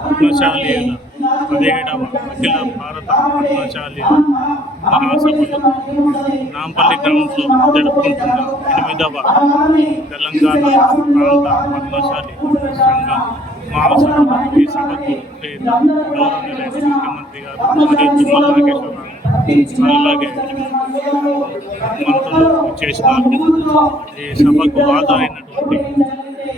పద్మశాలీల 17వ అఖిల భారత పద్మశాలి మహాసభలు నాంపల్లి గ్రౌండ్స్లో జరుపుకుంటున్న 8వ తెలంగాణ ప్రాంత పద్మశాలి సంఘ మహాసభ. ఈ సభకు గౌరవనీయులైన ముఖ్యమంత్రి గారు మరియు తుమ్మల నాగేశ్వరరావు అలాగే మంత్రులు చేసినారు. ఈ సభకు హాజరైనటువంటి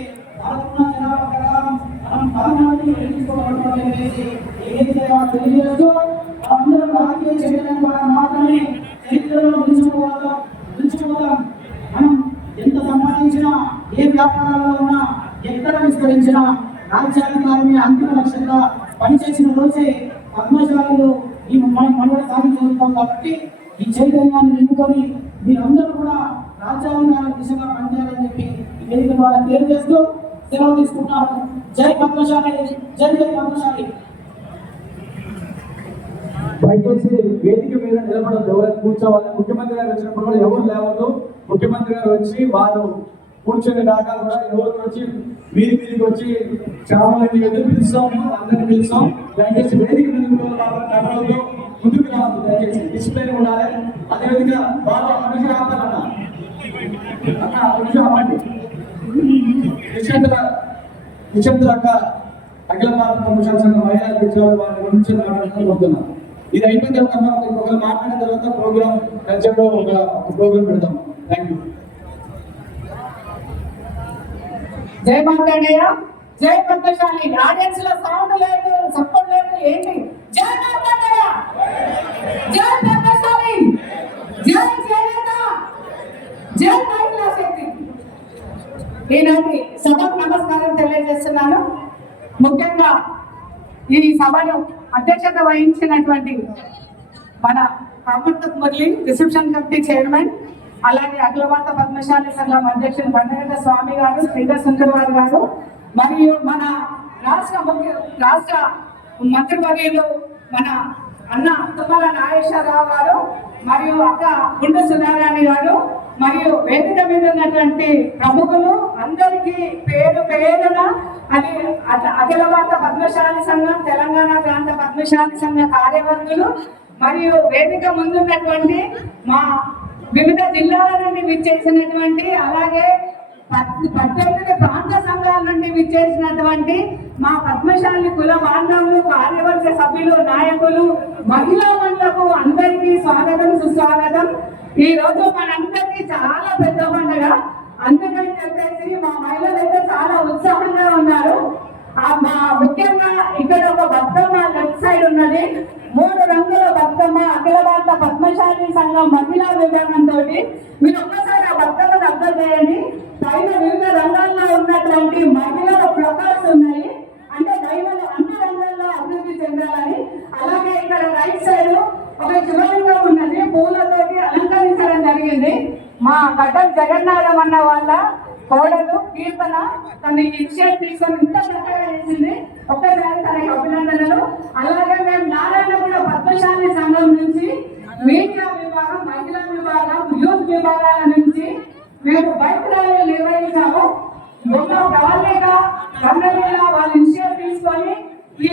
ఎంత సంపాదించినా ఏ వ్యాపారాల్లో ఉన్నా ఎక్కడ విస్తరించినా రాజ్యాంగాన్ని అంతిమ లక్ష్యంగా పనిచేసిన రోజే పద్మశాలీలు ఈ మనుగడ సాధించగలుగుతాం. కాబట్టి ఈ చైతన్యాన్ని నింపుకొని మీరందరూ కూడా రాజ్యాంగాల దిశగా పనిచేయాలని చెప్పి ఈ వేదిక ద్వారా తెలియజేస్తూ సెలవు తీసుకుంటున్నారు. జై పద్మశాలి, జై జై పద్మశాలి. దయచేసి వేదిక మీద నిలబడదు, ఎవరైనా కూర్చోవాలి. ముఖ్యమంత్రి గారు వచ్చినప్పుడు కూడా ఎవరు లేవద్దు. ముఖ్యమంత్రి గారు వచ్చి వారు కూర్చొని దాకా కూడా ఎవరు వచ్చి వీధికి వచ్చి చాలా పిలుస్తాము, అందరినీ పిలుస్తాం. దయచేసి వేదిక మీద కనబడదు, ముందుకు రావద్దు. దయచేసి డిసిప్లైన్ ఉండాలి. అదేవిధంగా బాగా మనిషి ఆపాలన్న ఆపండి. నిశ్చంద్ర అక్క అఖిల భారత పద్మశాలి సంఘం మహిళా అధ్యక్షురాలు వారి గురించి మాట్లాడుతున్నాం. ఇది అయిపోయిన తర్వాత ఒకరు మాట్లాడిన తర్వాత ప్రోగ్రామ్ కల్చర్లో ఒక ప్రోగ్రామ్ పెడతాం. Thank you. జై మార్కండేయ, జై పద్మశాలి. ఆడియన్స్ లో సౌండ్ లేదు, సపోర్ట్ లేదు, ఏంటి? జై మార్కండేయ, జై పద్మశాలి, జై జయనేత, జై మహిళా శక్తి. ఈనాటి సభకు నమస్కారం తెలియజేస్తున్నాను. ముఖ్యంగా ఈ సభను అధ్యక్షత వహించినటువంటి మన Amarnath Murali, reception committee chairman, అలాగే అఖిల భారత పద్మశాలి సంఘం అధ్యక్షులు బండగడ్డ స్వామి గారు, శ్రీధర్ శంకర్వారి గారు, మరియు మన రాష్ట్ర మంత్రివర్యులు మన అన్న తుమ్మల నాగేశ్వరరావు గారు, మరియు అక్క గుండు సుధారాణి గారు, మరియు వేదిక మీద ఉన్నటువంటి ప్రముఖులు అందరికీ పేరు పేరున అది అఖిల భారత పద్మశాలి సంఘం తెలంగాణ ప్రాంత పద్మశాలి సంఘ కార్యవర్గులు, మరియు వేదిక ముందున్నటువంటి మా వివిధ జిల్లాల నుండి విచ్చేసినటువంటి, అలాగే 18 ప్రాంత సంఘాల నుండి విచ్చేసినటువంటి మా పద్మశాలి కుల బాంధవులు, కార్యవర్గ సభ్యులు, నాయకులు, మహిళా మండలకు అందరికీ స్వాగతం, సుస్వాగతం. ఈ రోజు మనందరికీ చాలా పెద్ద పండుగ. అందుకని చెప్పేసి మా మహిళలు అయితే చాలా ఉత్సాహంగా ఉన్నారు. ముఖ్యంగా ఇక్కడ ఒక బతుకమ్మ లెఫ్ట్ సైడ్ ఉన్నది, 3 రంగుల బతుకమ్మ అఖిల భారత పద్మశాలి సంఘం మహిళా విభాగంతో. మీరు ఒక్కసారి ఆ బతుకమ్మను అర్థం చేయండి. పైన వివిధ రంగాల్లో ఉన్నటువంటి మహిళల ప్రొఫైల్స్ ఉన్నాయి, అంటే మహిళలు అన్ని రంగాల్లో అభివృద్ధి చెందాలని. అలాగే ఇక్కడ రైట్ సైడ్ ఒక శివలింగం ఉన్నది, పూలతోటి అలంకరించడం జరిగింది. మా గడ్డం జగన్నాథం అన్న వాళ్ళ కోడలు కీర్తన తన ఇనిషియేటివ్ తీసుకొని ఇంత చక్కగా చేసింది. ఒక్కసారి తనకి అభినందనలు. అలాగే మేము నారాయణగూడ పద్మశాలి సంఘం నుంచి మీడియా విభాగం, మహిళా విభాగం, యూత్ విభాగాల నుంచి మేము బైక్ ర్యాలీలు నిర్వహించాము. ప్రవళిక కన్నడ వాళ్ళ ఇనిషియేటివ్ తీసుకొని ఈ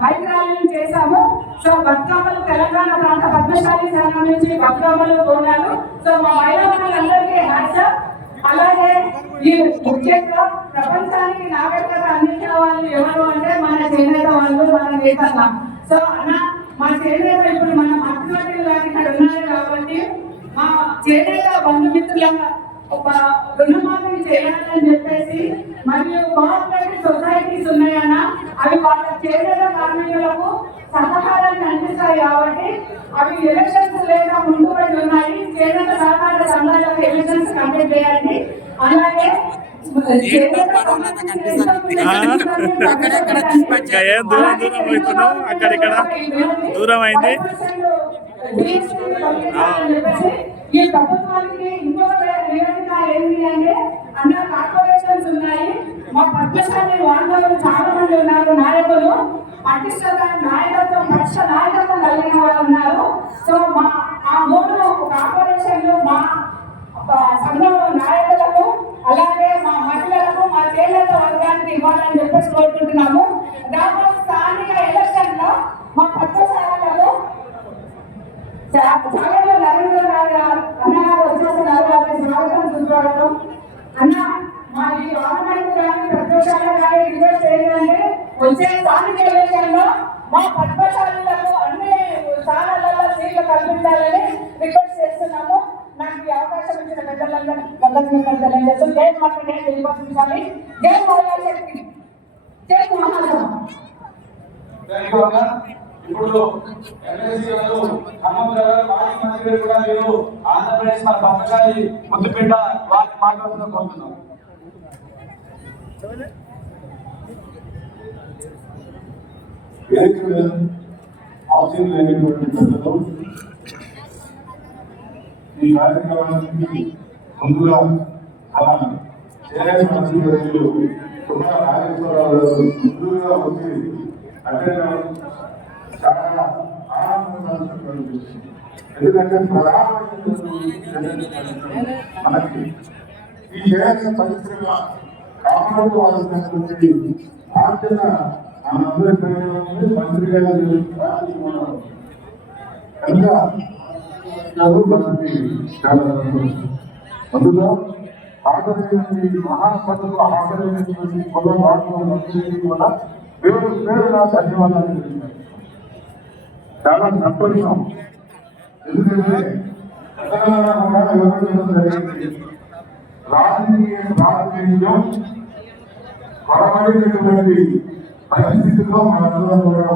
బైక్ ర్యాలీలు చేశాము. సో బతుకమ్మలు తెలంగాణ ప్రాంత పద్మశాలి సంఘం నుంచి బతుకమ్మలు కొన్నాను. సో మా మహిళలందరికీ హ్యాట్సాప్. అలాగే ఈ ముఖ్యంగా ప్రపంచానికి నాగరికత అందించిన వాళ్ళు ఎవరు అంటే మన చేనేత వాళ్ళు, మన నేతలు. సో అన్న మా చేనేత ఇప్పుడు మన మంత్రి గారు ఇక్కడ ఉన్నారు కాబట్టి మా చేనేత బంధుమిత్రుల ఒక రుణమాఫీ చేయాలని చెప్పేసి, మరియు కోఆపరేటివ్ సొసైటీస్ ఉన్నాయన్న, అవి వాళ్ళ చేనేత కార్మికులకు సహకారాన్ని అందిస్తాయి కాబట్టి అవి ఎలక్షన్స్ లేదా ముందుబడి ఉన్నాయి. చేనేత సహకార సంఘాలకు ఎలక్షన్స్ కండక్ట్ చేయాలి. అలాగే దూరం అయింది. ఈ ప్రభుత్వానికి ఇంకొక నివేదిక ఏంటి అంటే అన్న కార్పొరేషన్స్ ఉన్నాయి. మా పద్మశాలి బాంధవులు చాలా మంది ఉన్నారు, నాయకులు పటిష్టత నాయకత్వం, పక్ష నాయకత్వం కలిగిన వాళ్ళు ఉన్నారు. సో మా ఆ 3 కార్పొరేషన్లు ఇవ్వాలని చెప్పేసి కోరుకుంటున్నాము. రాబోయే స్థానిక ఎలక్షన్ లో మా పద్మశాలలో చాలా నరేంద్ర అన్నగారు వచ్చేస్తున్నారు. వారికి స్వాగతం చూసుకోవడం. అన్న మా ఈ గవర్నమెంట్ కానీ పద్మశాల కానీ రిక్వెస్ట్ ఏంటంటే వచ్చే స్థానిక ఎలక్షన్ లో మా పద్మశాలకు అన్ని స్థానాలలో సీట్లు కల్పించాలని రిక్వెస్ట్ చేస్తున్నాము. నాకు ఈ అవకాశం ఇచ్చిన పెద్దలందరూ తెలియజేస్తాం. జై మార్కండే, జై పద్మశాలి, జై మహాశక్తి, జై మహాసభ. ఇప్పుడు ఎమ్మెల్సీ గారు హనుమంతరావు గారు మాజీ మంత్రి గారు కూడా మీరు ఆంధ్రప్రదేశ్ మన పథకాన్ని ముద్దుపేట వారికి మాట్లాడుతూ కోరుతున్నాం. అవసరం లేనటువంటి ప్రజలు ఈ కార్యక్రమానికి ముందుగా మన చేనేత మంత్రి వర్యులు కుమార నాగేశ్వరరావు గారు ముందుగా వచ్చి అటెండ్ అవ్వడం చాలా ఆనందకరమైన విషయం. ఎందుకంటే మనకి ఈ చేనేత పరిశ్రమ కాపాడుకోవాల్సినటువంటి బాధ్యత మనందరి మంత్రి గారు కనుక మనకి చాలా సంతోషం. అందులో హాజరైనటువంటి మహాసభకు హాజరైనటువంటి పొలం మంత్రి కూడా పేరు పేరుగా ధన్యవాదాలు తెలియజేస్తారు. చాలా సంతోషం. ఎందుకంటే తెలంగాణ కూడా వివరించడం జరిగింది. రాజకీయం కొరబడినటువంటి పరిస్థితుల్లో మనందరం కూడా